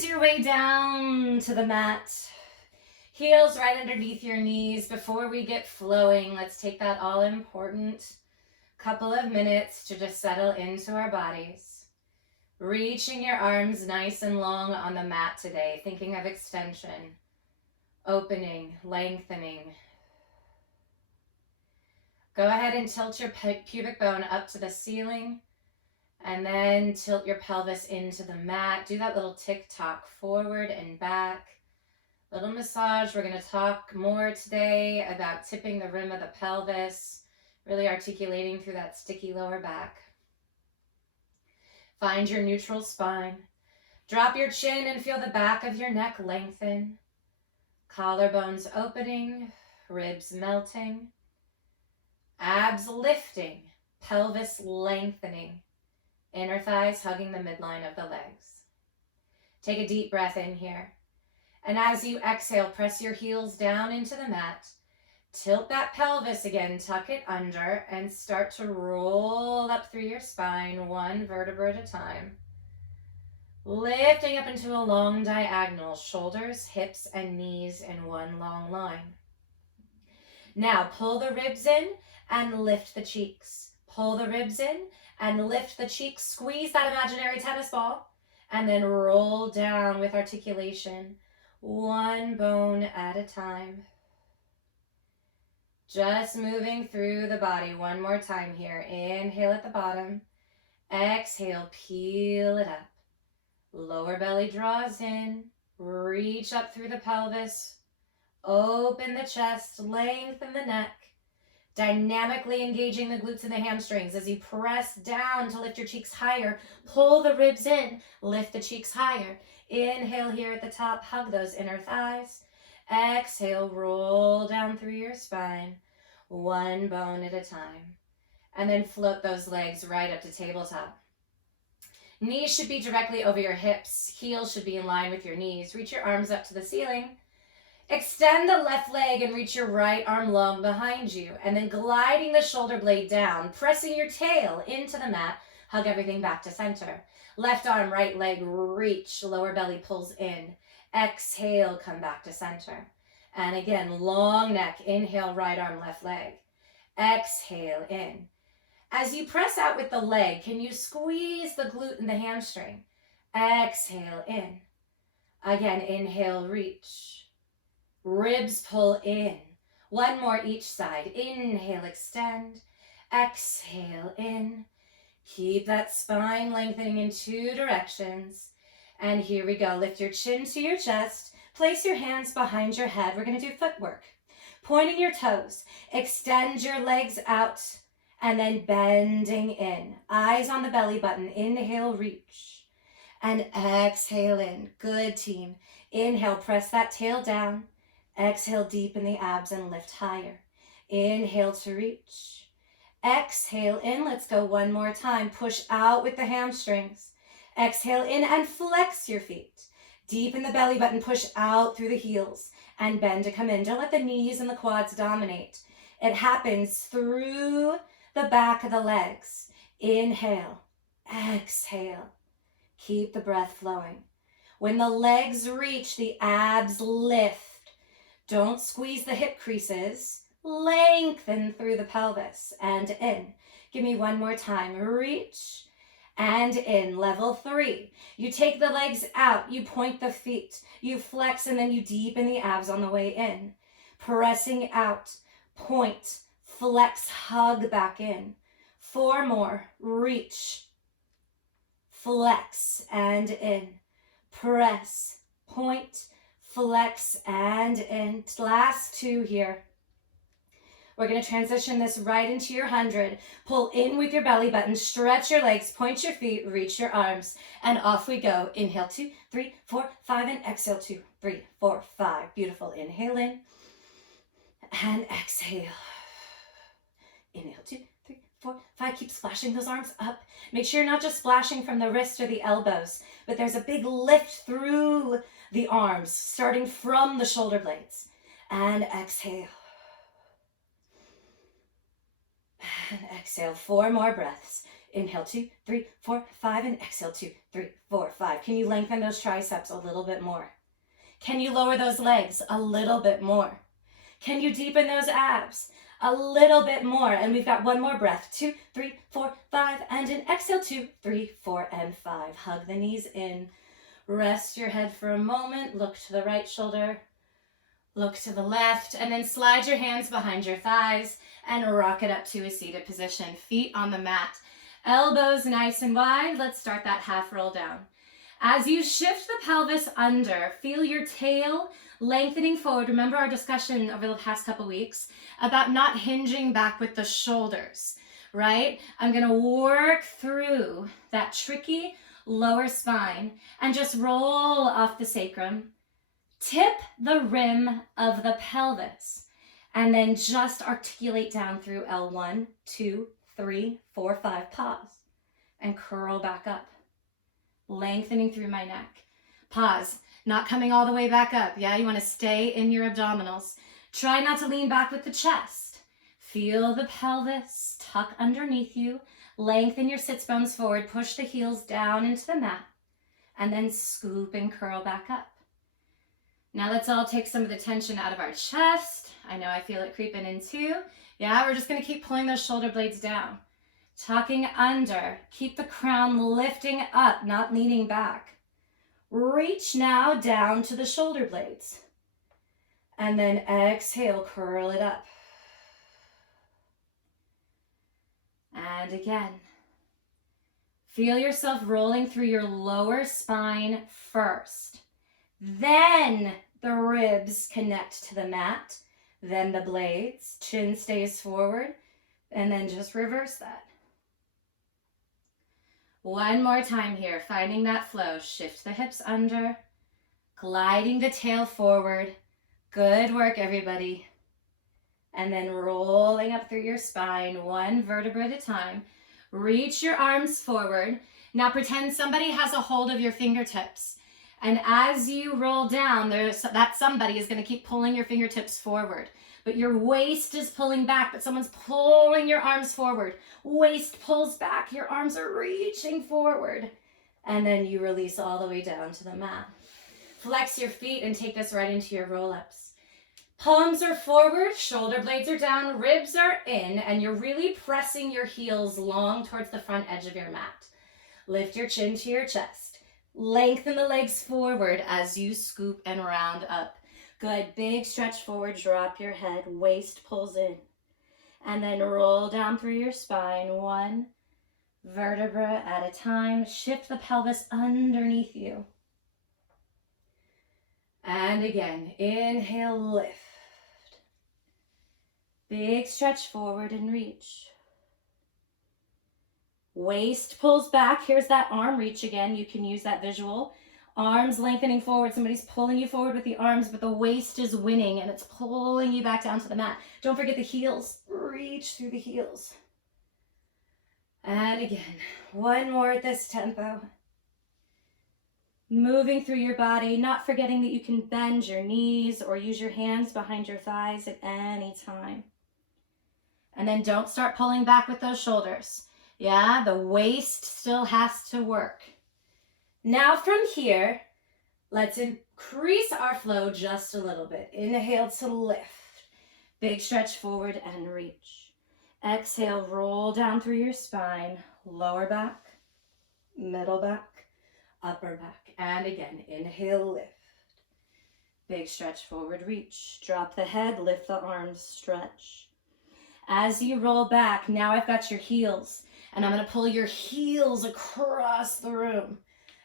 ease your way down to the mat. Heels right underneath your knees. Before we get flowing, let's take that all important couple of minutes to just settle into our bodies. Reaching your arms nice and long on the mat today, thinking of extension, opening, lengthening. Go ahead and tilt your pubic bone up to the ceiling, and then tilt your pelvis into the mat. Do that little tick-tock forward and back. Little massage. We're going to talk more today about tipping the rim of the pelvis, really articulating through that sticky lower back. Find your neutral spine. Drop your chin and feel the back of your neck lengthen. Collarbones opening, ribs melting, abs lifting, pelvis lengthening, inner thighs hugging the midline of the legs. Take a deep breath in here. And as you exhale, press your heels down into the mat. Tilt that pelvis again, tuck it under, and start to roll up through your spine, one vertebra at a time. Lifting up into a long diagonal, shoulders, hips, and knees in one long line. Now pull the ribs in and lift the cheeks. Pull the ribs in and lift the cheeks. Squeeze that imaginary tennis ball, and then roll down with articulation, one bone at a time. Just moving through the body one more time here. Inhale at the bottom. Exhale, peel it up. Lower belly draws in. Reach up through the pelvis. Open the chest, lengthen the neck. Dynamically engaging the glutes and the hamstrings as you press down to lift your cheeks higher. Pull the ribs in, lift the cheeks higher. Inhale here at the top, hug those inner thighs. Exhale, roll down through your spine, one bone at a time. And then float those legs right up to tabletop. Knees should be directly over your hips. Heels should be in line with your knees. Reach your arms up to the ceiling. Extend the left leg and reach your right arm long behind you. And then gliding the shoulder blade down, pressing your tail into the mat. Hug everything back to center. Left arm, right leg, reach. Lower belly pulls in. Exhale, come back to center. And again, long neck. Inhale, right arm, left leg. Exhale, in. As you press out with the leg, can you squeeze the glute and the hamstring? Exhale, in. Again, inhale, reach. Ribs pull in. One more each side. Inhale, extend. Exhale, in. Keep that spine lengthening in two directions. And here we go. Lift your chin to your chest. Place your hands behind your head. We're going to do footwork. Pointing your toes. Extend your legs out. And then bending in. Eyes on the belly button. Inhale, reach. And exhale in. Good team. Inhale, press that tail down. Exhale, deepen the abs and lift higher. Inhale to reach. Exhale in. Let's go one more time. Push out with the hamstrings. Exhale in and flex your feet. Deepen the belly button. Push out through the heels and bend to come in. Don't let the knees and the quads dominate. It happens through the back of the legs. Inhale. Exhale. Keep the breath flowing. When the legs reach, the abs lift. Don't squeeze the hip creases. Lengthen through the pelvis and in. Give me one more time. Reach and in. Level 3. You take the legs out. You point the feet. You flex and then you deepen the abs on the way in. Pressing out. Point. Flex. Hug back in. 4 more. Reach. Flex and in. Press. Point. Flex and in. Last 2 here. We're going to transition this right into your 100. Pull in with your belly button, stretch your legs, point your feet, reach your arms, and off we go. Inhale, 2, 3, 4, 5, and exhale, 2, 3, 4, 5. Beautiful. Inhale in and exhale. Inhale, 2, 3, 4, 5. Keep splashing those arms up. Make sure you're not just splashing from the wrists or the elbows, but there's a big lift through the arms, starting from the shoulder blades. And exhale. And exhale. 4 more breaths. Inhale, 2, 3, 4, 5, and exhale, 2, 3, 4, 5. Can you lengthen those triceps a little bit more? Can you lower those legs a little bit more? Can you deepen those abs a little bit more? And we've got one more breath. 2, 3, 4, 5, and an exhale, 2, 3, 4, and 5. Hug the knees in. Rest your head for a moment. Look to the right shoulder. Look to the left, and then slide your hands behind your thighs and rock it up to a seated position. Feet on the mat. Elbows nice and wide. Let's start that half roll down. As you shift the pelvis under, feel your tail lengthening forward. Remember our discussion over the past couple weeks about not hinging back with the shoulders, right? I'm going to work through that tricky lower spine and just roll off the sacrum. Tip the rim of the pelvis and then just articulate down through L1, 2, 3, 4, 5. Pause and curl back up. Lengthening through my neck. Pause. Not coming all the way back up. Yeah, you want to stay in your abdominals. Try not to lean back with the chest. Feel the pelvis tuck underneath you. Lengthen your sits bones forward. Push the heels down into the mat. And then scoop and curl back up. Now let's all take some of the tension out of our chest. I know I feel it creeping in too. Yeah, we're just going to keep pulling those shoulder blades down. Tucking under. Keep the crown lifting up, not leaning back. Reach now down to the shoulder blades. And then exhale, curl it up. And again. Feel yourself rolling through your lower spine first. Then the ribs connect to the mat. Then the blades. Chin stays forward. And then just reverse that. One more time here, finding that flow. Shift the hips under, gliding the tail forward. Good work, everybody. And then rolling up through your spine, one vertebra at a time. Reach your arms forward. Now pretend somebody has a hold of your fingertips. And as you roll down, that somebody is going to keep pulling your fingertips forward. But your waist is pulling back, but someone's pulling your arms forward. Waist pulls back, your arms are reaching forward. And then you release all the way down to the mat. Flex your feet and take this right into your roll-ups. Palms are forward, shoulder blades are down, ribs are in, and you're really pressing your heels long towards the front edge of your mat. Lift your chin to your chest. Lengthen the legs forward as you scoop and round up. Good, big stretch forward, drop your head, waist pulls in. And then roll down through your spine, one vertebra at a time. Shift the pelvis underneath you. And again, inhale, lift. Big stretch forward and reach. Waist pulls back. Here's that arm reach again. You can use that visual. Arms lengthening forward. Somebody's pulling you forward with the arms, but the waist is winning and it's pulling you back down to the mat. Don't forget the heels. Reach through the heels. And again, one more at this tempo. Moving through your body, not forgetting that you can bend your knees or use your hands behind your thighs at any time. And then don't start pulling back with those shoulders. Yeah, the waist still has to work. Now from here, let's increase our flow just a little bit. Inhale to lift. Big stretch forward and reach. Exhale, roll down through your spine. Lower back, middle back, upper back. And again, inhale, lift. Big stretch forward, reach. Drop the head, lift the arms, stretch. As you roll back, now I've got your heels. And I'm going to pull your heels across the room.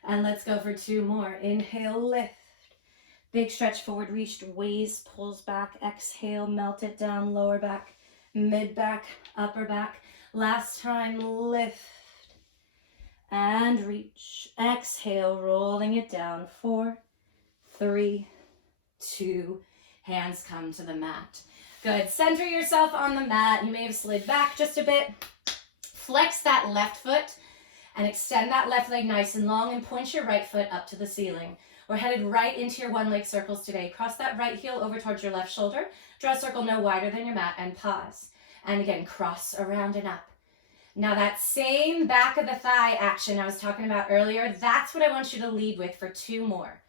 And let's go for two more. Inhale, lift. Big stretch forward, reached, waist pulls back. Exhale, melt it down, lower back, mid back, upper back. Last time, lift and reach. Exhale, rolling it down. 4, 3, 2, hands come to the mat. Good. Center yourself on the mat. You may have slid back just a bit. Flex that left foot and extend that left leg nice and long and point your right foot up to the ceiling. We're headed right into your one leg circles today. Cross that right heel over towards your left shoulder. Draw a circle no wider than your mat and pause. And again, cross around and up. Now that same back of the thigh action I was talking about earlier, that's what I want you to lead with for 2 more.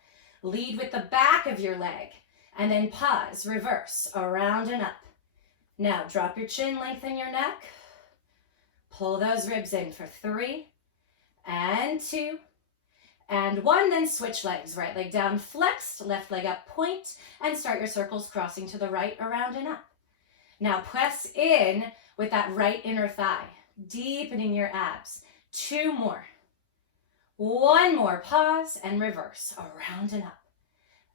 Lead with the back of your leg and then pause, reverse, around and up. Now drop your chin, lengthen your neck. Pull those ribs in for 3 and 2 and 1, then switch legs. Right leg down, flexed, left leg up, point, and start your circles crossing to the right, around and up. Now press in with that right inner thigh, deepening your abs. 2 more. 1 more, pause and reverse, around and up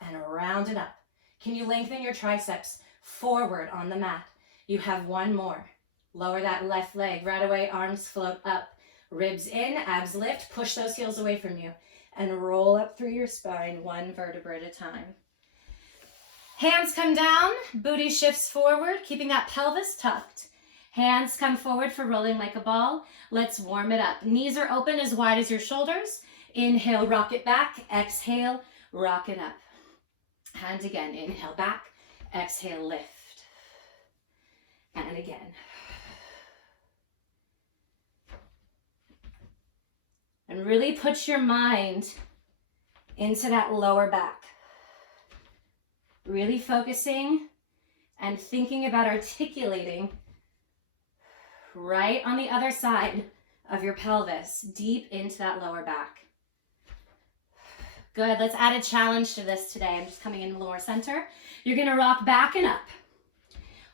and around and up. Can you lengthen your triceps forward on the mat? You have 1 more. Lower that left leg right away, arms float up, ribs in, abs lift, push those heels away from you and roll up through your spine 1 vertebra at a time. Hands come down, booty shifts forward, keeping that pelvis tucked. Hands come forward for rolling like a ball. Let's warm it up. Knees are open as wide as your shoulders. Inhale, rock it back. Exhale, rock it up. And again, inhale back. Exhale, lift. And again. And really put your mind into that lower back. Really focusing and thinking about articulating right on the other side of your pelvis, deep into that lower back. Good, let's add a challenge to this today. I'm just coming in a little more center. You're gonna rock back and up.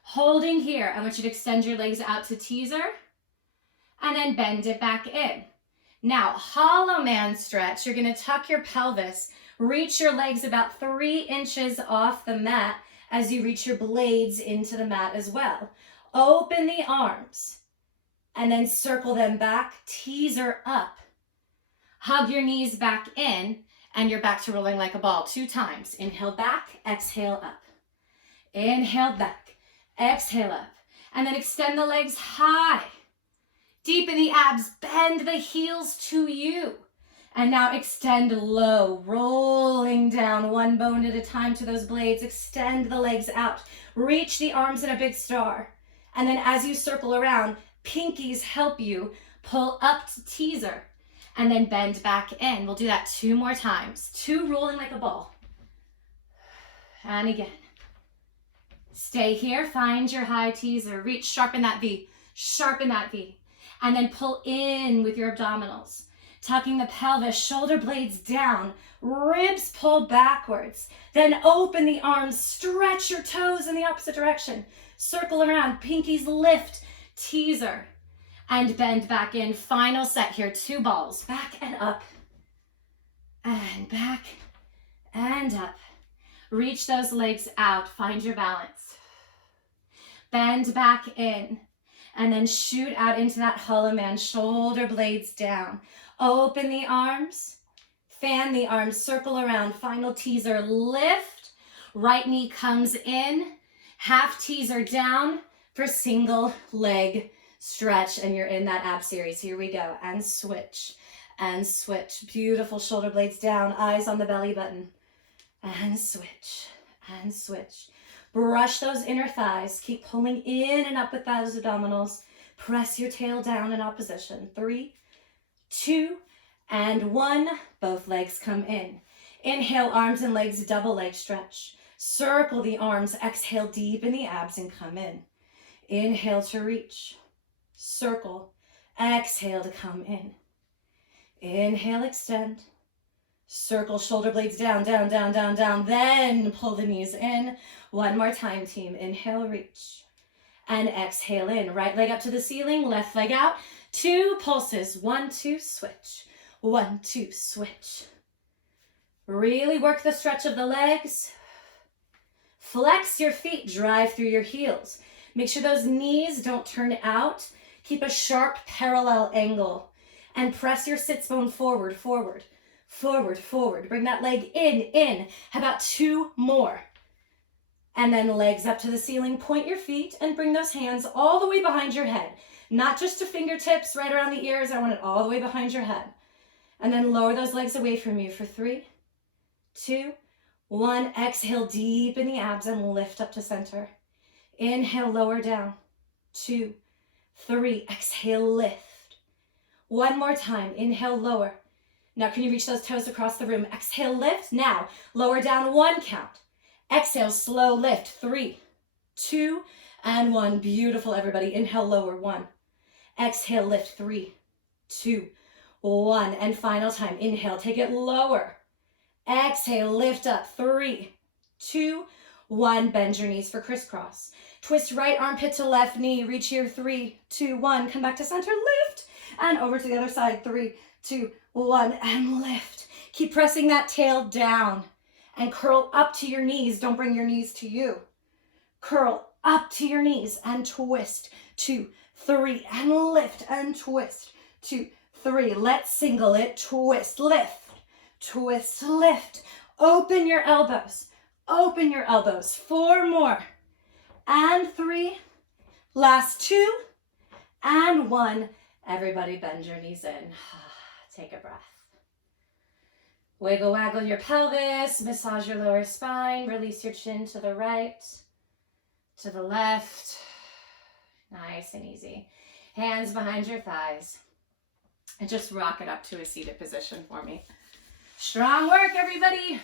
Holding here, I want you to extend your legs out to teaser and then bend it back in. Now, hollow man stretch. You're gonna tuck your pelvis, reach your legs about 3 inches off the mat as you reach your blades into the mat as well. Open the arms and then circle them back, teaser up. Hug your knees back in and you're back to rolling like a ball 2 times. Inhale back, exhale up. Inhale back, exhale up. And then extend the legs high. Deepen the abs, bend the heels to you. And now extend low, rolling down 1 bone at a time to those blades. Extend the legs out. Reach the arms in a big star. And then as you circle around, pinkies help you pull up to teaser and then bend back in. We'll do that 2 more times. 2 rolling like a ball. And again. Stay here, find your high teaser. Reach, sharpen that V, sharpen that V. And then pull in with your abdominals. Tucking the pelvis, shoulder blades down, ribs pull backwards. Then open the arms, stretch your toes in the opposite direction. Circle around, pinkies lift, teaser, and bend back in. Final set here, 2 balls, back and up, and back and up. Reach those legs out, find your balance. Bend back in, and then shoot out into that hollow man, shoulder blades down. Open the arms, fan the arms, circle around, final teaser, lift. Right knee comes in, half teaser down for single leg stretch, and you're in that ab series. Here we go, and switch, and switch. Beautiful shoulder blades down, eyes on the belly button, and switch, and switch. Brush those inner thighs, keep pulling in and up with those abdominals. Press your tail down in opposition. 3, 2, and 1. Both legs come in. Inhale, arms and legs, double leg stretch. Circle the arms, exhale, deepen the abs and come in. Inhale to reach, circle, exhale to come in. Inhale, extend, circle, shoulder blades down, down, down, down, down, then pull the knees in. 1 more time, team. Inhale, reach, and exhale in. Right leg up to the ceiling, left leg out. 2 pulses, 1, 2, switch, 1, 2, switch. Really work the stretch of the legs. Flex your feet, drive through your heels. Make sure those knees don't turn out. Keep a sharp parallel angle and press your sits bone forward, forward, forward, forward. Bring that leg in. How about 2 more? And then legs up to the ceiling, point your feet and bring those hands all the way behind your head. Not just to fingertips right around the ears. I want it all the way behind your head. And then lower those legs away from you for 3, 2, 1. Exhale, deepen the abs and lift up to center. Inhale, lower down. 2, 3. Exhale, lift. One more time. Inhale, lower. Now can you reach those toes across the room? Exhale, lift. Now lower down 1 count. Exhale, slow lift. 3, 2, and 1. Beautiful, everybody. Inhale, lower. 1. Exhale, lift. 3, 2, 1. And final time. Inhale, take it lower. Exhale, lift up. 3, 2, 1. Bend your knees for crisscross. Twist right armpit to left knee. Reach here. 3, 2, 1. Come back to center. Lift. And over to the other side. 3, 2, 1. And lift. Keep pressing that tail down. And curl up to your knees. Don't bring your knees to you. Curl up to your knees and twist. 2, 3. And lift and twist. 2, 3. Let's single it. Twist. Lift. Twist. Lift. Open your elbows. Open your elbows. 4 more. And 3. Last 2. And 1. Everybody bend your knees in. Take a breath. Wiggle, waggle your pelvis. Massage your lower spine. Release your chin to the right, to the left. Nice and easy. Hands behind your thighs. And just rock it up to a seated position for me. Strong work, everybody.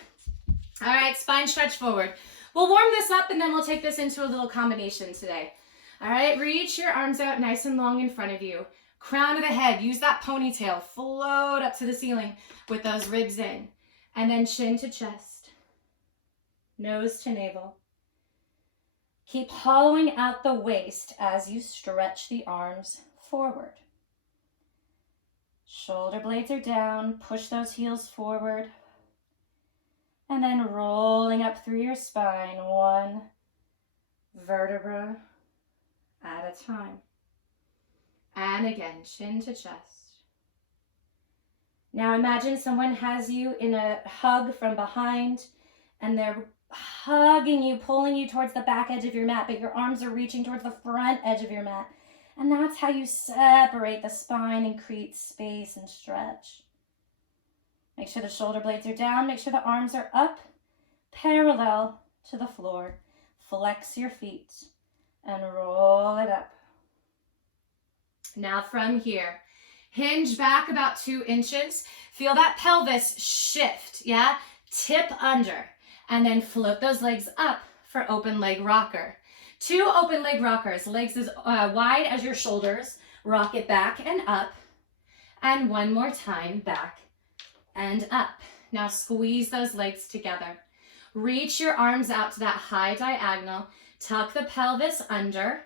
All right, spine stretch forward. We'll warm this up and then we'll take this into a little combination today. All right, reach your arms out nice and long in front of you. Crown of the head, use that ponytail. Float up to the ceiling with those ribs in. And then chin to chest. Nose to navel. Keep hollowing out the waist as you stretch the arms forward. Shoulder blades are down. Push those heels forward. And then rolling up through your spine, 1 vertebra at a time. And again, chin to chest. Now imagine someone has you in a hug from behind and they're hugging you, pulling you towards the back edge of your mat, but your arms are reaching towards the front edge of your mat. And that's how you separate the spine and create space and stretch. Make sure the shoulder blades are down. Make sure the arms are up, parallel to the floor. Flex your feet and roll it up. Now from here, hinge back about 2 inches. Feel that pelvis shift, yeah? Tip under. And then float those legs up for open leg rocker. 2 open leg rockers. Legs as wide as your shoulders. Rock it back and up. And 1 more time, back and up. Now squeeze those legs together. Reach your arms out to that high diagonal. Tuck the pelvis under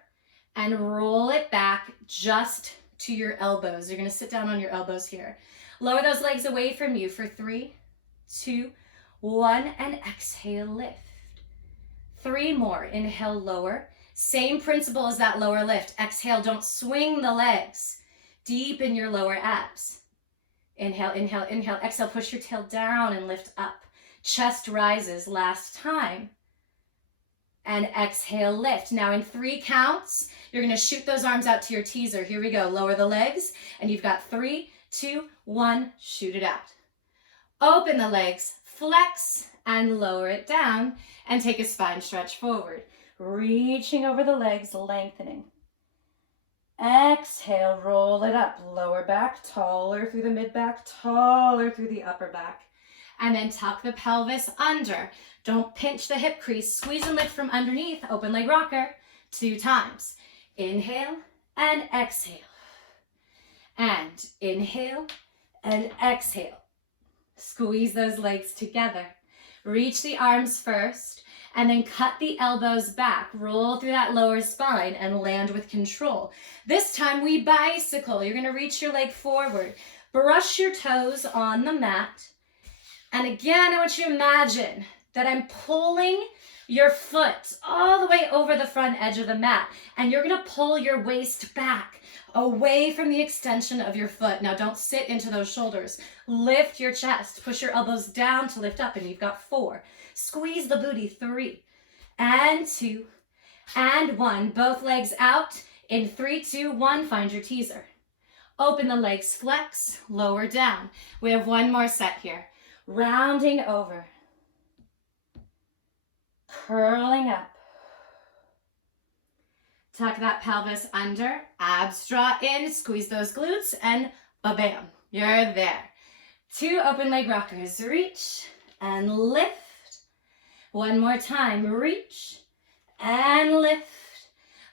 and roll it back just to your elbows. You're going to sit down on your elbows here. Lower those legs away from you for 3, 2, 1, and exhale, lift. 3 more. Inhale, lower. Same principle as that lower lift. Exhale, don't swing the legs. Deepen your lower abs. Inhale, inhale, inhale. Exhale, push your tail down and lift up. Chest rises. Last time. And exhale, lift. Now in 3 counts, you're going to shoot those arms out to your teaser. Here we go. Lower the legs. And you've got 3, 2, 1. Shoot it out. Open the legs. Flex and lower it down. And take a spine stretch forward. Reaching over the legs, lengthening. Exhale, roll it up. Lower back, taller through the mid back, taller through the upper back. And then tuck the pelvis under. Don't pinch the hip crease. Squeeze and lift from underneath. Open leg rocker. 2 times. Inhale and exhale. And inhale and exhale. Squeeze those legs together. Reach the arms first. And then cut the elbows back. Roll through that lower spine and land with control. This time we bicycle. You're going to reach your leg forward. Brush your toes on the mat. And again, I want you to imagine that I'm pulling your foot all the way over the front edge of the mat. And you're going to pull your waist back away from the extension of your foot. Now don't sit into those shoulders. Lift your chest. Push your elbows down to lift up. And you've got 4. Squeeze the booty. 3 and 2 and 1. Both legs out. In 3, 2, 1, find your teaser. Open the legs, flex, lower down. We have 1 more set here. Rounding over. Curling up. Tuck that pelvis under. Abs draw in. Squeeze those glutes and Ba-bam, you're there. 2 open leg rockers, reach and lift. One more time, reach and lift.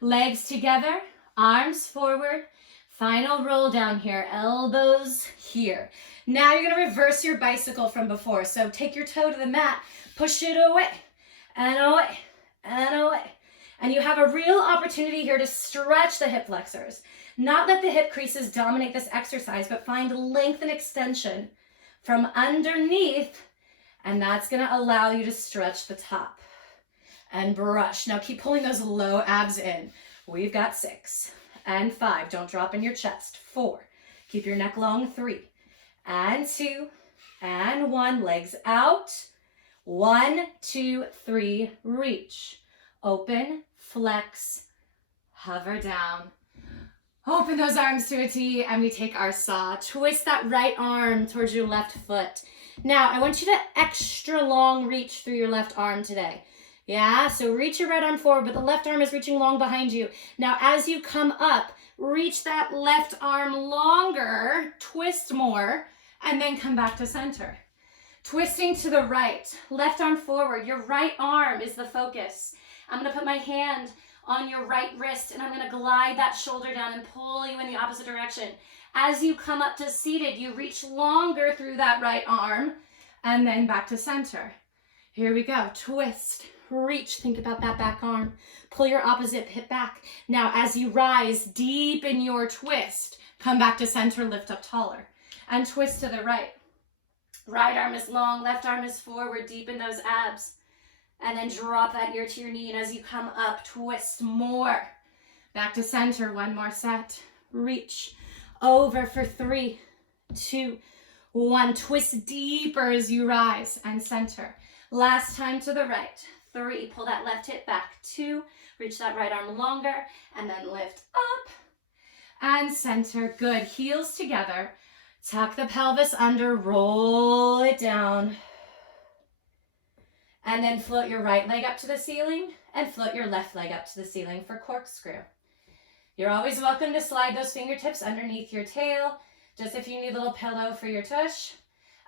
Legs together, arms forward. Final roll down here, elbows here. Now you're gonna reverse your bicycle from before. So take your toe to the mat, push it away and away and away. And you have a real opportunity here to stretch the hip flexors. Not let the hip creases dominate this exercise, but find length and extension from underneath, and that's gonna allow you to stretch the top. And brush. Now keep pulling those low abs in. We've got 6 and 5. Don't drop in your chest. 4. Keep your neck long. 3 and 2 and 1. Legs out. 1, 2, 3. Reach. Open, flex, hover down. Open those arms to a T, and we take our saw. Twist that right arm towards your left foot. Now, I want you to extra long reach through your left arm today. Yeah, so reach your right arm forward, but the left arm is reaching long behind you. Now, as you come up, reach that left arm longer, twist more, and then come back to center. Twisting to the right, left arm forward. Your right arm is the focus. I'm gonna put my hand on your right wrist, and I'm gonna glide that shoulder down and pull you in the opposite direction. As you come up to seated, you reach longer through that right arm, and then back to center. Here we go, twist, reach, think about that back arm. Pull your opposite hip back. Now, as you rise, deepen your twist. Come back to center, lift up taller, and twist to the right. Right arm is long, left arm is forward, deepen those abs. And then drop that ear to your knee, and as you come up, twist more. Back to center, 1 more set. Reach over for 3, 2, 1. Twist deeper as you rise and center. Last time to the right. 3, pull that left hip back. 2, reach that right arm longer, and then lift up and center. Good, heels together. Tuck the pelvis under, roll it down. And then float your right leg up to the ceiling and float your left leg up to the ceiling for corkscrew. You're always welcome to slide those fingertips underneath your tail, just if you need a little pillow for your tush.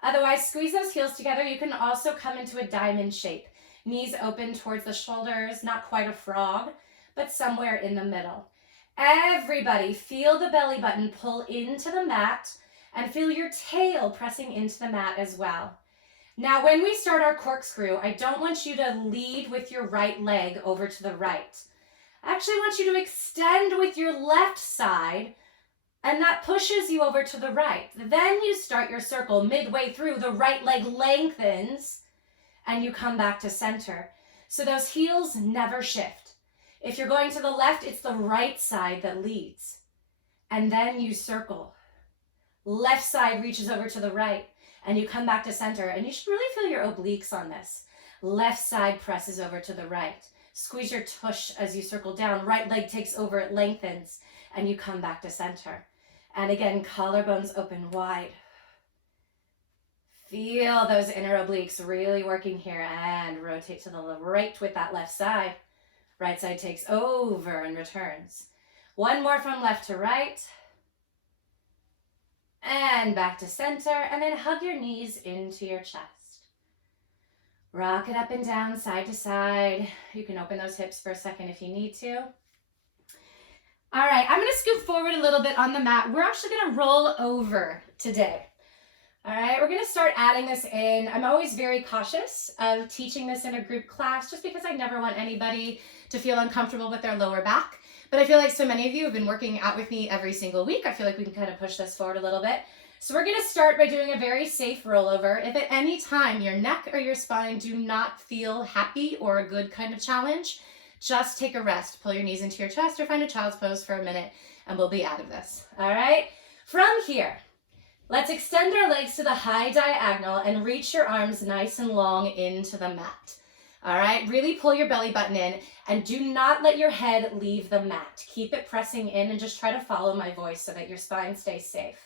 Otherwise, squeeze those heels together. You can also come into a diamond shape. Knees open towards the shoulders, not quite a frog, but somewhere in the middle. Everybody, feel the belly button pull into the mat and feel your tail pressing into the mat as well. Now, when we start our corkscrew, I don't want you to lead with your right leg over to the right. I actually want you to extend with your left side, and that pushes you over to the right. Then you start your circle midway through, the right leg lengthens, and you come back to center. So those heels never shift. If you're going to the left, it's the right side that leads. And then you circle. Left side reaches over to the right. And you come back to center, and you should really feel your obliques on this. Left side presses over to the right. Squeeze your tush as you circle down. Right leg takes over, it lengthens, and you come back to center. And again, collarbones open wide. Feel those inner obliques really working here, and rotate to the right with that left side. Right side takes over and returns. 1 more from left to right. And back to center, and then hug your knees into your chest. Rock it up and down, side to side. You can open those hips for a second if you need to. All right, I'm gonna scoot forward a little bit on the mat. We're actually gonna roll over today. All right, we're gonna start adding this in. I'm always very cautious of teaching this in a group class just because I never want anybody to feel uncomfortable with their lower back. But I feel like so many of you have been working out with me every single week. I feel like we can kind of push this forward a little bit. So we're gonna start by doing a very safe rollover. If at any time your neck or your spine do not feel happy or a good kind of challenge, just take a rest. Pull your knees into your chest or find a child's pose for a minute and we'll be out of this. All right, from here, let's extend our legs to the high diagonal and reach your arms nice and long into the mat. All right, really pull your belly button in and do not let your head leave the mat. Keep it pressing in and just try to follow my voice so that your spine stays safe.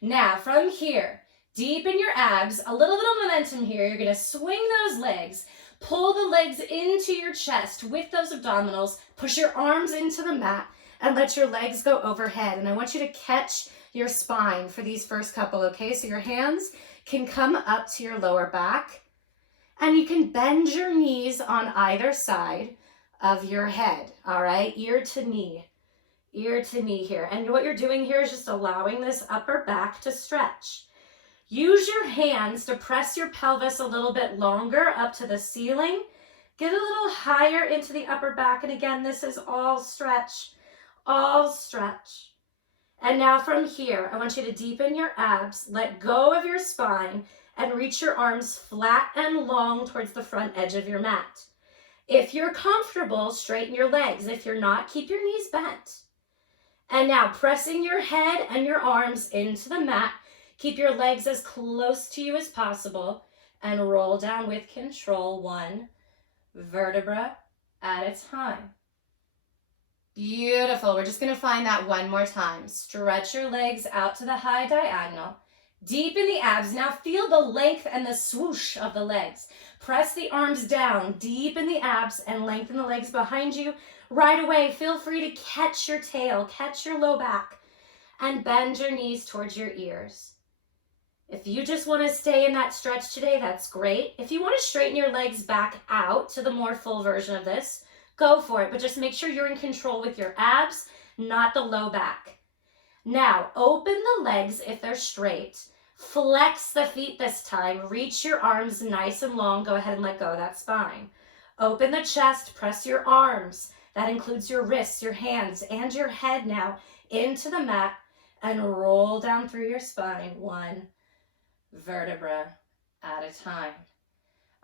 Now, from here, deepen your abs, a little momentum here. You're gonna swing those legs, pull the legs into your chest with those abdominals, push your arms into the mat and let your legs go overhead. And I want you to catch your spine for these first couple, okay? So your hands can come up to your lower back, and you can bend your knees on either side of your head, all right? Ear to knee here. And what you're doing here is just allowing this upper back to stretch. Use your hands to press your pelvis a little bit longer up to the ceiling. Get a little higher into the upper back. And again, this is all stretch, all stretch. And now from here, I want you to deepen your abs, let go of your spine, and reach your arms flat and long towards the front edge of your mat. If you're comfortable, straighten your legs. If you're not, keep your knees bent. And now pressing your head and your arms into the mat, keep your legs as close to you as possible and roll down with control, one vertebra at a time. Beautiful. We're just going to find that one more time. Stretch your legs out to the high diagonal. Deepen the abs. Now feel the length and the swoosh of the legs. Press the arms down, deepen the abs, and lengthen the legs behind you. Right away, feel free to catch your tail, catch your low back, and bend your knees towards your ears. If you just want to stay in that stretch today, that's great. If you want to straighten your legs back out to the more full version of this, go for it, but just make sure you're in control with your abs, not the low back. Now, open the legs if they're straight. Flex the feet this time. Reach your arms nice and long. Go ahead and let go of that spine. Open the chest. Press your arms. That includes your wrists, your hands, and your head now into the mat and roll down through your spine, one vertebra at a time.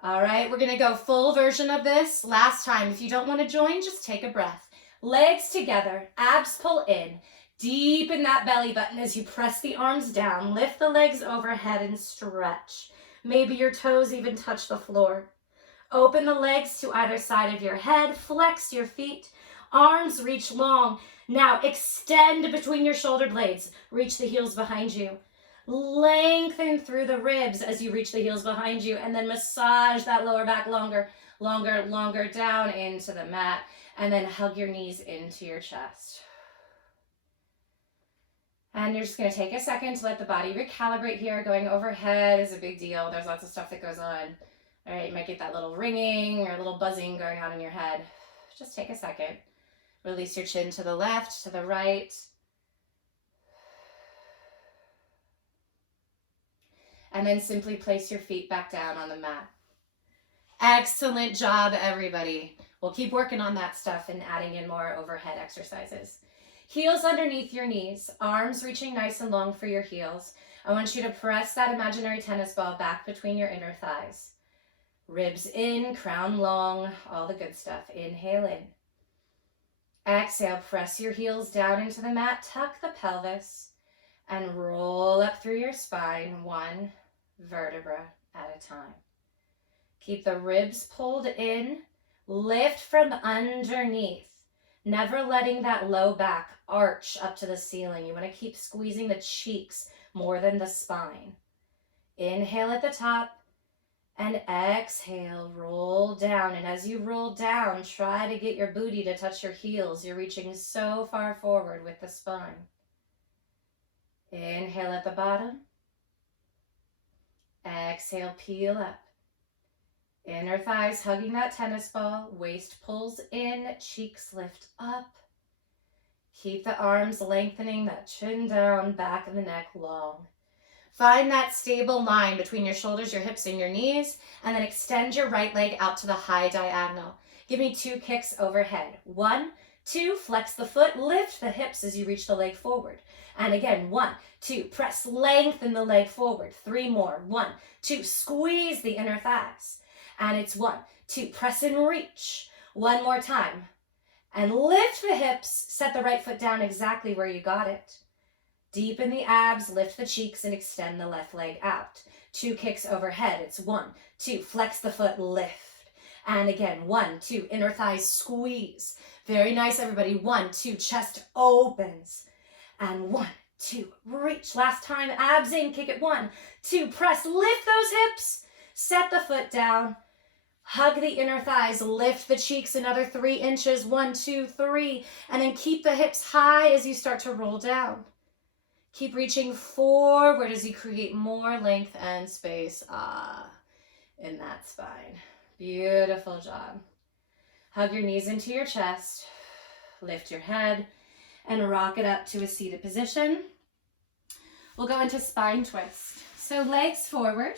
All right, we're going to go full version of this. Last time, if you don't want to join, just take a breath. Legs together, abs pull in. Deepen that belly button as you press the arms down. Lift the legs overhead and stretch. Maybe your toes even touch the floor. Open the legs to either side of your head. Flex your feet. Arms reach long. Now extend between your shoulder blades. Reach the heels behind you. Lengthen through the ribs as you reach the heels behind you, and then massage that lower back longer down into the mat, and then hug your knees into your chest. And you're just going to take a second to let the body recalibrate here. Going overhead is a big deal. There's lots of stuff that goes on. All right, you might get that little ringing or a little buzzing going on in your head. Just take a second. Release your chin to the left, to the right. And then simply place your feet back down on the mat. Excellent job, everybody. We'll keep working on that stuff and adding in more overhead exercises. Heels underneath your knees, arms reaching nice and long for your heels. I want you to press that imaginary tennis ball back between your inner thighs. Ribs in, crown long, all the good stuff. Inhale in. Exhale, press your heels down into the mat, tuck the pelvis, and roll up through your spine, one vertebra at a time. Keep the ribs pulled in, lift from underneath, never letting that low back arch up to the ceiling. You want to keep squeezing the cheeks more than the spine. Inhale at the top and exhale, roll down. And as you roll down, try to get your booty to touch your heels. You're reaching so far forward with the spine. Inhale at the bottom. Exhale, peel up. Inner thighs hugging that tennis ball. Waist pulls in, cheeks lift up. Keep the arms lengthening, that chin down, back of the neck long. Find that stable line between your shoulders, your hips, and your knees, and then extend your right leg out to the high diagonal. Give me 2 kicks overhead. 1, 2, flex the foot, lift the hips as you reach the leg forward. And again, 1, 2, press, lengthen the leg forward. 3 more. 1, 2, squeeze the inner thighs. And it's 1, 2, press and reach. 1 more time. And lift the hips, set the right foot down exactly where you got it. Deepen the abs, lift the cheeks, and extend the left leg out. 2 kicks overhead. It's 1, 2, flex the foot, lift. And again, 1, 2, inner thighs squeeze. Very nice, everybody. 1, 2, chest opens. And 1, 2, reach. Last time, abs in, kick it. 1, 2, press, lift those hips. Set the foot down. Hug the inner thighs, lift the cheeks another 3 inches. 1, 2, 3. And then keep the hips high as you start to roll down. Keep reaching forward as you create more length and space in that spine. Beautiful job. Hug your knees into your chest. Lift your head and rock it up to a seated position. We'll go into spine twist. So legs forward.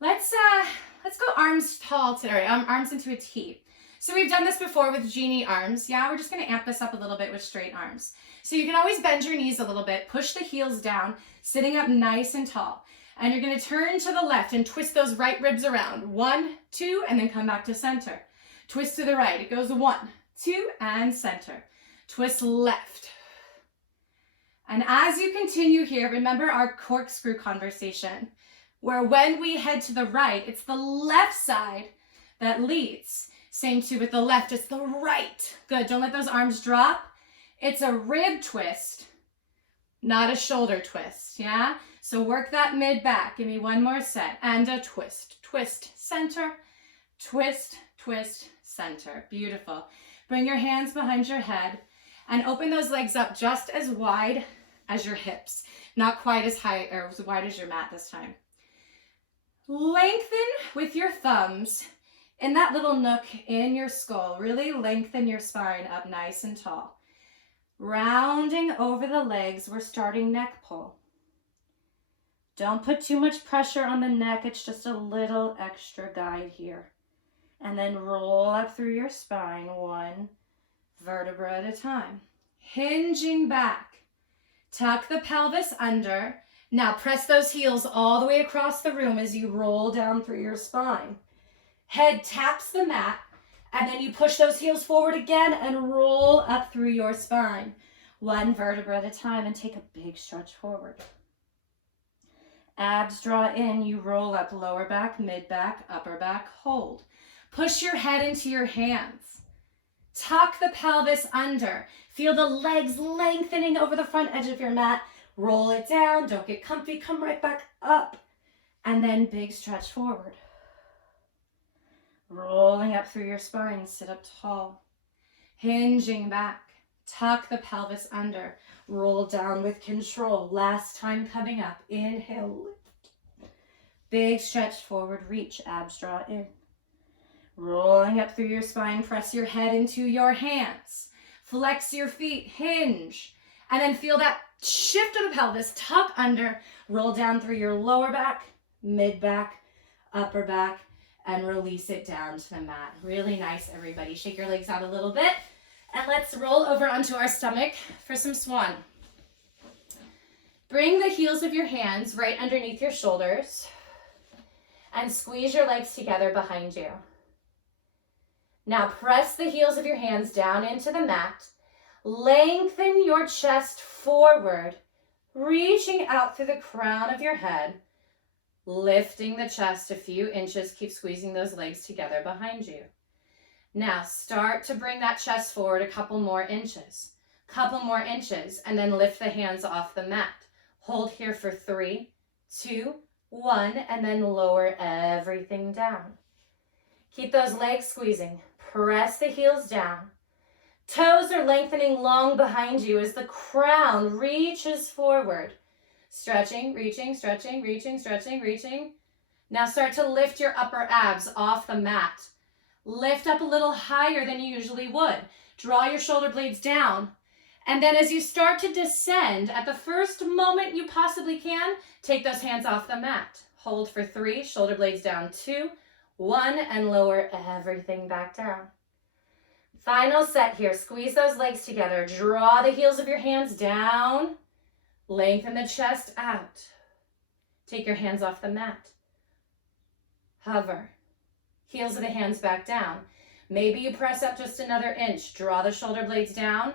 Let's go arms tall today, arms into a T. So we've done this before with genie arms. Yeah, we're just gonna amp this up a little bit with straight arms. So you can always bend your knees a little bit, push the heels down, sitting up nice and tall. And you're gonna turn to the left and twist those right ribs around. 1, 2, and then come back to center. Twist to the right, it goes 1, 2, and center. Twist left. And as you continue here, remember our corkscrew conversation, where when we head to the right, it's the left side that leads. Same too with the left, it's the right. Good, don't let those arms drop. It's a rib twist, not a shoulder twist, yeah? So work that mid back. Give me one more set. And a twist, twist, center, twist, twist, center. Beautiful. Bring your hands behind your head and open those legs up just as wide as your hips. Not quite as high or as wide as your mat this time. Lengthen with your thumbs in that little nook in your skull. Really lengthen your spine up nice and tall. Rounding over the legs, we're starting neck pull. Don't put too much pressure on the neck. It's just a little extra guide here. And then roll up through your spine, 1 vertebra at a time. Hinging back. Tuck the pelvis under. Now press those heels all the way across the room as you roll down through your spine. Head taps the mat, and then you push those heels forward again and roll up through your spine. 1 vertebra at a time, and take a big stretch forward. Abs draw in, you roll up lower back, mid back, upper back, hold. Push your head into your hands. Tuck the pelvis under. Feel the legs lengthening over the front edge of your mat. Roll it down, don't get comfy, come right back up. And then big stretch forward. Rolling up through your spine, sit up tall. Hinging back, tuck the pelvis under. Roll down with control. Last time coming up, inhale, lift. Big stretch forward, reach, abs draw in. Rolling up through your spine, press your head into your hands. Flex your feet, hinge. And then feel that shift of the pelvis, tuck under, roll down through your lower back, mid back, upper back, and release it down to the mat. Really nice, everybody. Shake your legs out a little bit. And let's roll over onto our stomach for some swan. Bring the heels of your hands right underneath your shoulders and squeeze your legs together behind you. Now press the heels of your hands down into the mat. Lengthen your chest forward, reaching out through the crown of your head, lifting the chest a few inches. Keep squeezing those legs together behind you. Now start to bring that chest forward a couple more inches, and then lift the hands off the mat. Hold here for 3, 2, 1, and then lower everything down. Keep those legs squeezing. Press the heels down. Toes are lengthening long behind you as the crown reaches forward. Stretching, reaching, stretching, reaching, stretching, reaching. Now start to lift your upper abs off the mat. Lift up a little higher than you usually would. Draw your shoulder blades down. And then as you start to descend, at the first moment you possibly can, take those hands off the mat. Hold for 3, shoulder blades down, 2, 1, and lower everything back down. Final set here. Squeeze those legs together. Draw the heels of your hands down. Lengthen the chest out. Take your hands off the mat. Hover. Heels of the hands back down. Maybe you press up just another inch. Draw the shoulder blades down.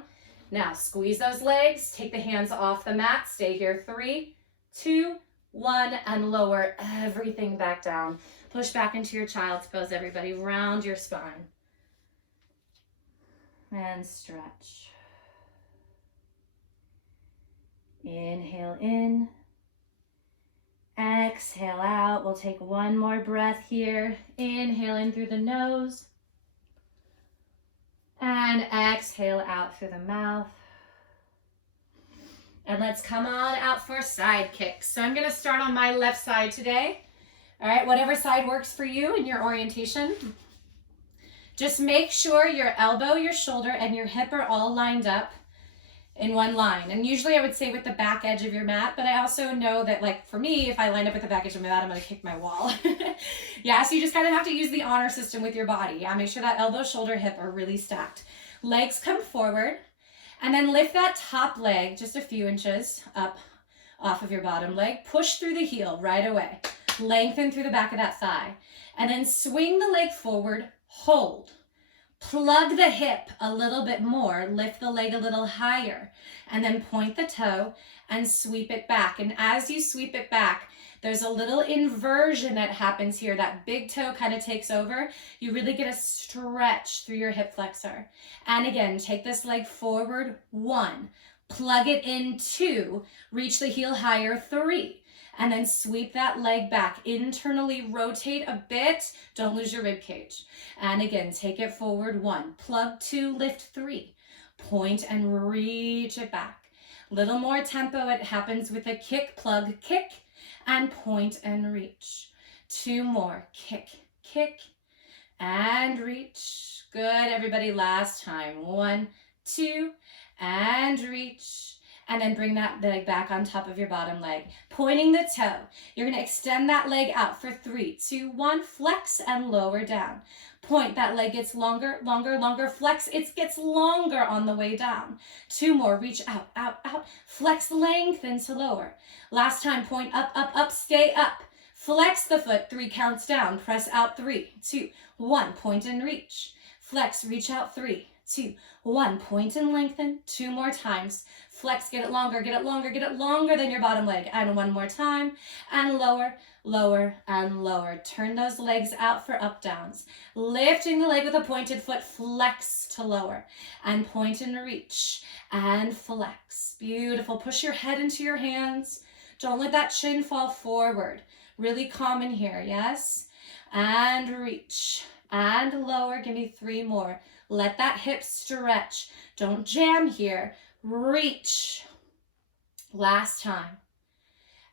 Now squeeze those legs. Take the hands off the mat. Stay here. 3, 2, 1, and lower everything back down. Push back into your child's pose, everybody. Round your spine. And stretch. Inhale in. Exhale out. We'll take one more breath here. Inhale in through the nose. And exhale out through the mouth. And let's come on out for side kicks. So I'm gonna start on my left side today. All right, whatever side works for you in your orientation. Just make sure your elbow, your shoulder, and your hip are all lined up in one line. And usually I would say with the back edge of your mat, but I also know that, like, for me, if I line up with the back edge of my mat, I'm gonna kick my wall. Yeah, so you just kind of have to use the honor system with your body. Yeah, make sure that elbow, shoulder, hip are really stacked. Legs come forward, and then lift that top leg just a few inches up off of your bottom leg. Push through the heel right away. Lengthen through the back of that thigh. And then swing the leg forward, hold. Plug the hip a little bit more, lift the leg a little higher, and then point the toe and sweep it back. And as you sweep it back, there's a little inversion that happens here. That big toe kind of takes over. You really get a stretch through your hip flexor. And again, take this leg forward, 1, plug it in, 2, reach the heel higher, 3. And then sweep that leg back. Internally rotate a bit. Don't lose your rib cage. And again, take it forward, 1. Plug 2, lift 3. Point and reach it back. Little more tempo. It happens with a kick, plug, kick, and point and reach. 2 more. Kick, kick, and reach. Good, everybody. Last time. 1, 2, and reach. And then bring that leg back on top of your bottom leg. Pointing the toe. You're going to extend that leg out for 3, 2, 1. Flex and lower down. Point. That leg gets longer, longer, longer. Flex. It gets longer on the way down. 2 more. Reach out, out, out. Flex, lengthen to lower. Last time. Point up, up, up. Stay up. Flex the foot. 3 counts down. Press out. 3, 2, 1. Point and reach. Flex. Reach out. 3, 2, 1. Point and lengthen. 2 more times. Flex, get it longer, get it longer, get it longer than your bottom leg. And 1 more time. And lower, lower, and lower. Turn those legs out for up downs. Lifting the leg with a pointed foot, flex to lower. And point and reach. And flex. Beautiful. Push your head into your hands. Don't let that chin fall forward. Really calm in here, yes? And reach. And lower. Give me 3 more. Let that hip stretch. Don't jam here. Reach. Last time.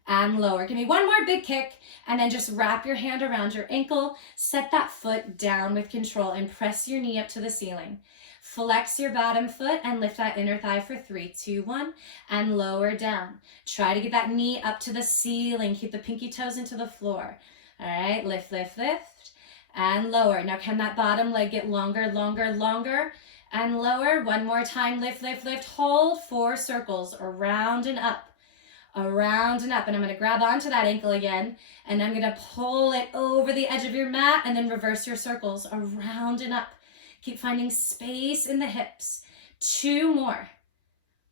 And lower. Give me 1 more big kick, and then just wrap your hand around your ankle. Set that foot down with control and press your knee up to the ceiling. Flex your bottom foot and lift that inner thigh for 3, 2, 1, and lower down. Try to get that knee up to the ceiling. Keep the pinky toes into the floor. All right, lift, lift, lift, and lower. Now can that bottom leg get longer, longer, longer? And lower. 1 more time. Lift, lift, lift. Hold 4 circles around and up. Around and up. And I'm going to grab onto that ankle again. And I'm going to pull it over the edge of your mat and then reverse your circles around and up. Keep finding space in the hips. 2 more.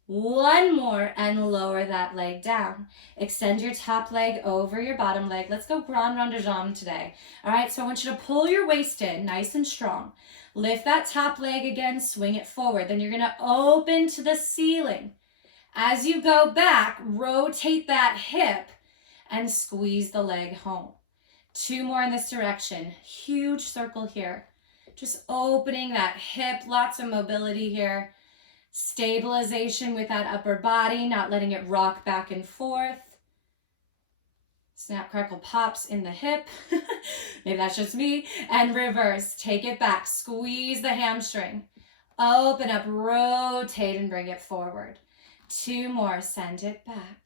1 more. And lower that leg down. Extend your top leg over your bottom leg. Let's go grand rond de jambe today. All right. So I want you to pull your waist in nice and strong. Lift that top leg again, swing it forward. Then you're going to open to the ceiling. As you go back, rotate that hip and squeeze the leg home. 2 more in this direction. Huge circle here. Just opening that hip, lots of mobility here. Stabilization with that upper body, not letting it rock back and forth. Snap, crackle, pops in the hip. Maybe that's just me. And reverse. Take it back. Squeeze the hamstring. Open up, rotate, and bring it forward. 2 more. Send it back.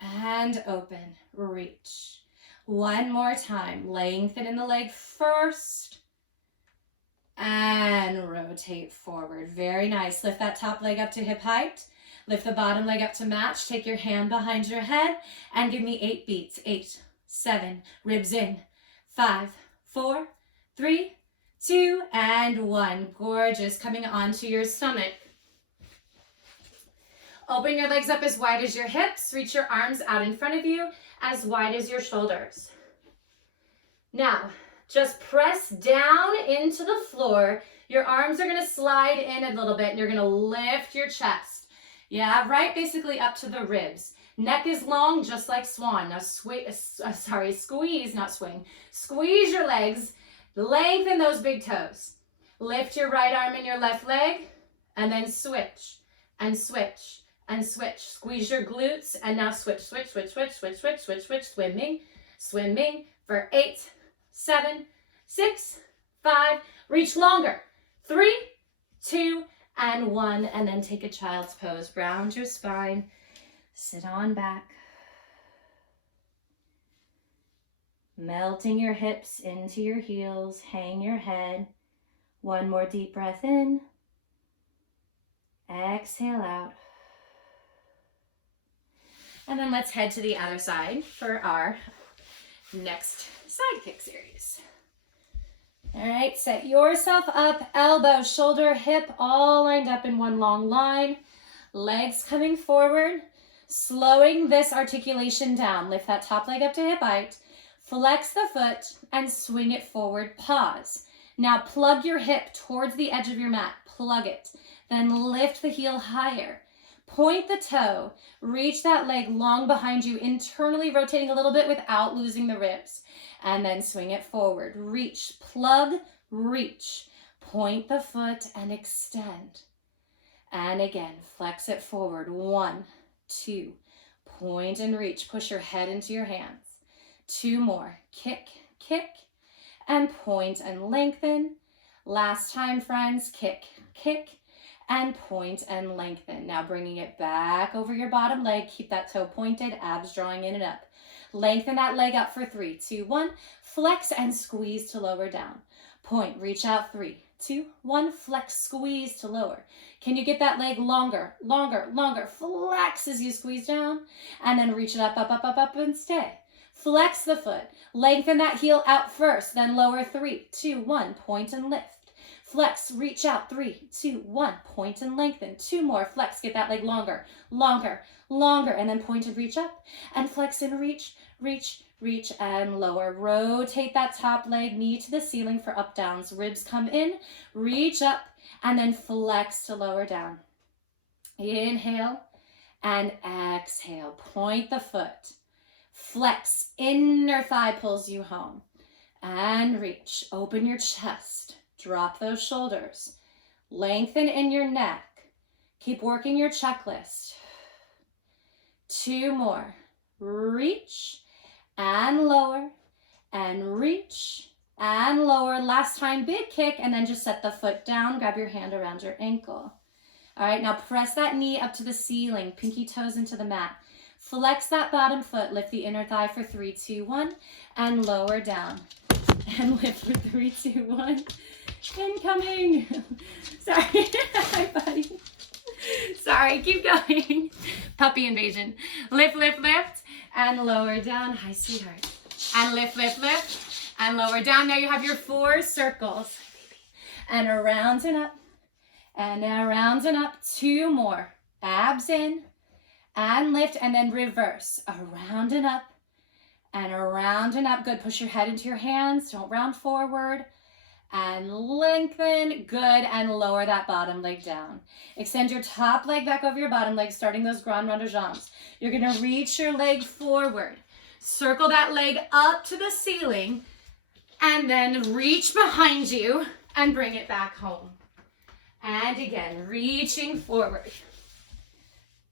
And open. Reach. 1 more time. Lengthen in the leg first. And rotate forward. Very nice. Lift that top leg up to hip height. Lift the bottom leg up to match. Take your hand behind your head and give me 8 beats. 8, 7, ribs in. 5, 4, 3, 2, and 1. Gorgeous. Coming onto your stomach. Open your legs up as wide as your hips. Reach your arms out in front of you, as wide as your shoulders. Now, just press down into the floor. Your arms are going to slide in a little bit, and you're going to lift your chest. Yeah, right basically up to the ribs. Neck is long, just like Swan. Now squeeze, not swing. Squeeze your legs, lengthen those big toes. Lift your right arm and your left leg, and then switch, and switch, and switch. Squeeze your glutes and now switch, switch, switch, switch, switch, switch, switch, switch, swimming, swimming for 8, 7, 6, 5, reach longer, 3, 2, and 1, and then take a child's pose. Round your spine, sit on back. Melting your hips into your heels, hang your head. One more deep breath in. Exhale out. And then let's head to the other side for our next side kick series. All right, set yourself up, elbow, shoulder, hip, all lined up in one long line. Legs coming forward, slowing this articulation down. Lift that top leg up to hip height. Flex the foot and swing it forward. Pause. Now plug your hip towards the edge of your mat. Plug it. Then lift the heel higher. Point the toe. Reach that leg long behind you, internally rotating a little bit without losing the ribs. And then swing it forward. Reach, plug, reach. Point the foot and extend. And again, flex it forward. 1, 2. Point and reach. Push your head into your hands. 2 more. Kick, kick, and point and lengthen. Last time, friends. Kick, kick, and point and lengthen. Now bringing it back over your bottom leg. Keep that toe pointed, abs drawing in and up. Lengthen that leg up for 3, 2, 1. Flex and squeeze to lower down. Point, reach out, 3, 2, 1. Flex, squeeze to lower. Can you get that leg longer, longer, longer? Flex as you squeeze down, and then reach it up, up, up, up, up, and stay. Flex the foot. Lengthen that heel out first, then lower. 3, 2, 1. Point and lift. Flex, reach out. 3, 2, 1. Point and lengthen. 2 more. Flex, get that leg longer, longer, longer, and then point and reach up. And flex and reach, reach, reach, and lower. Rotate that top leg, knee to the ceiling for up downs. Ribs come in, reach up, and then flex to lower down. Inhale and exhale. Point the foot. Flex, inner thigh pulls you home. And reach. Open your chest. Drop those shoulders. Lengthen in your neck. Keep working your checklist. 2 more. Reach and lower and reach and lower. Last time, big kick, and then just set the foot down. Grab your hand around your ankle. All right, now press that knee up to the ceiling. Pinky toes into the mat. Flex that bottom foot. Lift the inner thigh for 3, 2, 1, and lower down. And lift for 3, 2, 1. Incoming. Sorry. Hi, buddy. Sorry, keep going. Puppy invasion. Lift, lift, lift, and lower down. Hi, sweetheart. And lift, lift, lift, and lower down. Now you have your 4 circles. And around and up, and around and up. 2 more. Abs in, and lift, and then reverse. Around and up, and around and up. Good. Push your head into your hands. Don't round forward. And lengthen. Good. And lower that bottom leg down. Extend your top leg back over your bottom leg, starting those grand rond de jambes. You're going to reach your leg forward. Circle that leg up to the ceiling, and then reach behind you and bring it back home. And again, reaching forward.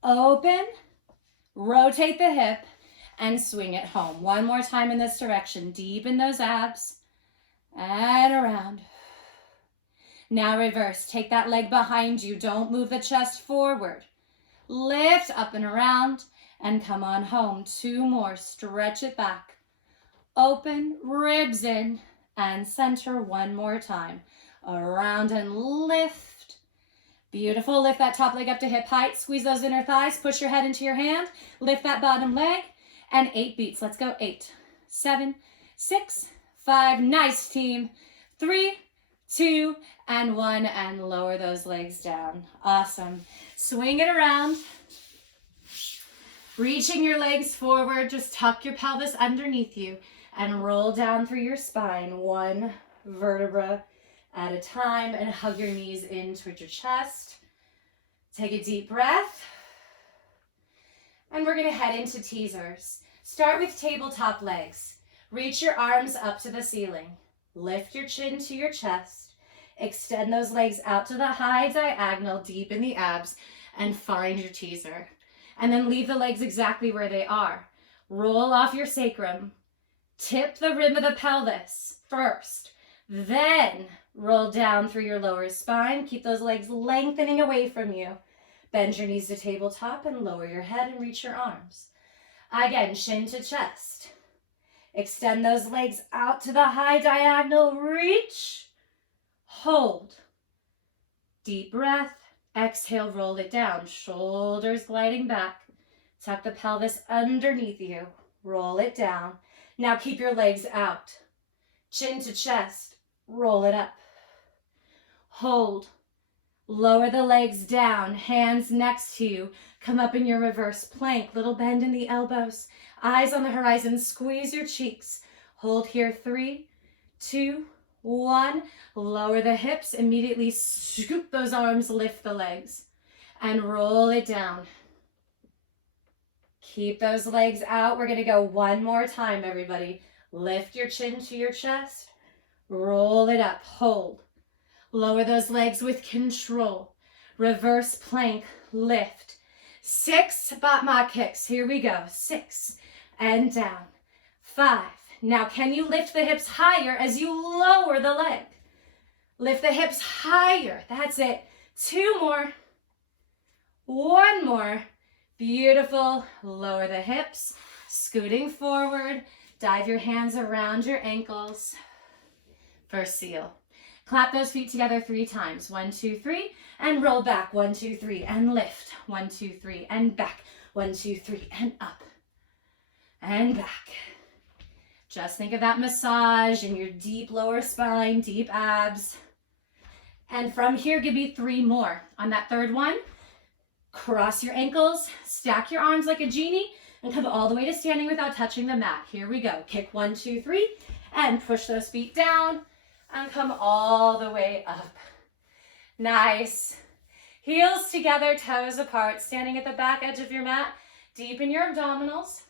Open, rotate the hip, and swing it home. One more time in this direction. Deepen those abs. And around. Now reverse. Take that leg behind you. Don't move the chest forward. Lift up and around and come on home. 2 more. Stretch it back. Open, ribs in, and center one more time. Around and lift. Beautiful. Lift that top leg up to hip height. Squeeze those inner thighs. Push your head into your hand. Lift that bottom leg. And 8 beats. Let's go. 8, 7, 6, 5. Nice, team. 3, 2, and 1. And lower those legs down. Awesome. Swing it around. Reaching your legs forward. Just tuck your pelvis underneath you and roll down through your spine. 1 vertebra at a time, and hug your knees in towards your chest. Take a deep breath. And we're going to head into teasers. Start with tabletop legs. Reach your arms up to the ceiling. Lift your chin to your chest. Extend those legs out to the high diagonal, deep in the abs, and find your teaser. And then leave the legs exactly where they are. Roll off your sacrum. Tip the rim of the pelvis first. Then roll down through your lower spine. Keep those legs lengthening away from you. Bend your knees to tabletop and lower your head and reach your arms. Again, chin to chest. Extend those legs out to the high diagonal. Reach. Hold. Deep breath. Exhale, roll it down. Shoulders gliding back. Tuck the pelvis underneath you. Roll it down. Now keep your legs out. Chin to chest. Roll it up. Hold. Lower the legs down. Hands next to you. Come up in your reverse plank. Little bend in the elbows. Eyes on the horizon. Squeeze your cheeks. Hold here. 3, 2, 1. Lower the hips. Immediately scoop those arms. Lift the legs. And roll it down. Keep those legs out. We're going to go one more time, everybody. Lift your chin to your chest. Roll it up. Hold. Lower those legs with control. Reverse plank. Lift. 6 bot mat kicks. Here we go. 6 and down. 5. Now, can you lift the hips higher as you lower the leg? Lift the hips higher. That's it. 2 more. 1 more. Beautiful. Lower the hips. Scooting forward. Dive your hands around your ankles. First seal. Clap those feet together 3 times. 1, 2, 3. And roll back. 1, 2, 3. And lift. 1, 2, 3. And back. 1, 2, 3. And up. And back. Just think of that massage in your deep lower spine, deep abs. And from here, give me 3 more. On that third one, cross your ankles, stack your arms like a genie, and come all the way to standing without touching the mat. Here we go. Kick 1, 2, 3, and push those feet down, and come all the way up. Nice. Heels together, toes apart, standing at the back edge of your mat. Deepen your abdominals,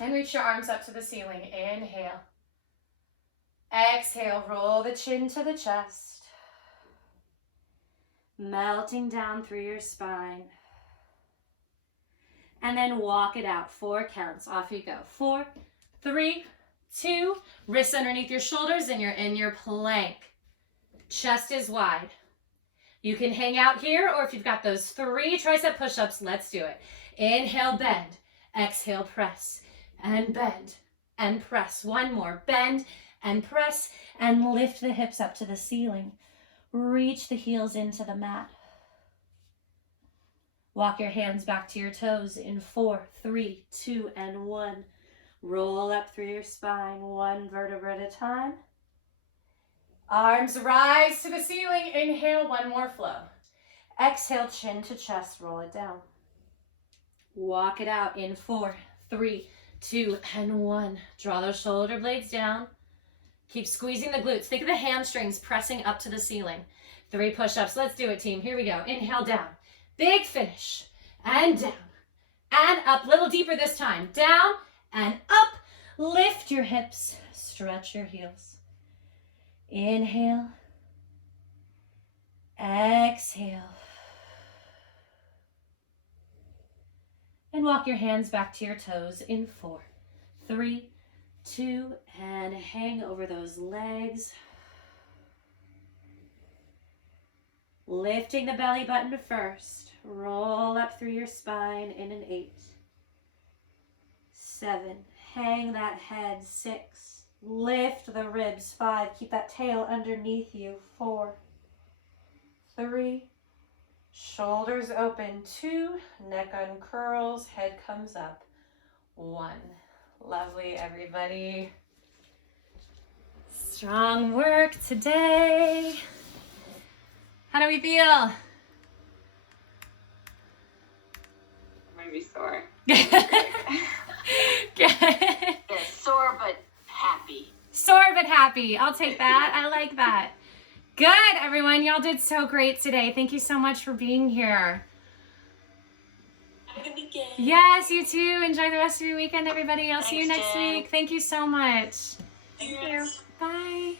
and reach your arms up to the ceiling. Inhale. Exhale, roll the chin to the chest. Melting down through your spine. And then walk it out. 4 counts. Off you go. 4, 3, 2. Wrists underneath your shoulders and you're in your plank. Chest is wide. You can hang out here, or if you've got those 3 tricep push-ups, let's do it. Inhale, bend. Exhale, press. And bend. And press. 1 more. Bend and press. And lift the hips up to the ceiling. Reach the heels into the mat. Walk your hands back to your toes in 4, 3, 2, and 1. Roll up through your spine, 1 vertebra at a time. Arms rise to the ceiling. Inhale, 1 more flow. Exhale, chin to chest, roll it down. Walk it out in 4, 3, 2, and 1. Draw those shoulder blades down. Keep squeezing the glutes. Think of the hamstrings pressing up to the ceiling. 3 push-ups. Let's do it, team. Here we go. Inhale, down. Big finish. And down. And up. Little deeper this time. Down and up. Lift your hips. Stretch your heels. Inhale. Exhale. And walk your hands back to your toes in 4, 3, 2, and hang over those legs. Lifting the belly button first. Roll up through your spine in an 8, 7, hang that head. 6, lift the ribs. 5, keep that tail underneath you. 4, 3, shoulders open. 2, neck uncurls, head comes up. 1. Lovely, everybody. Strong work today. How do we feel? I'm gonna be sore. Good. Yeah, sore but happy. Sore but happy. I'll take that. I like that. Good, everyone. Y'all did so great today. Thank you so much for being here. Have a good weekend. Yes, you too. Enjoy the rest of your weekend, everybody. I'll see you Thanks, next Jen. week. Thank you so much. Thank you. Bye.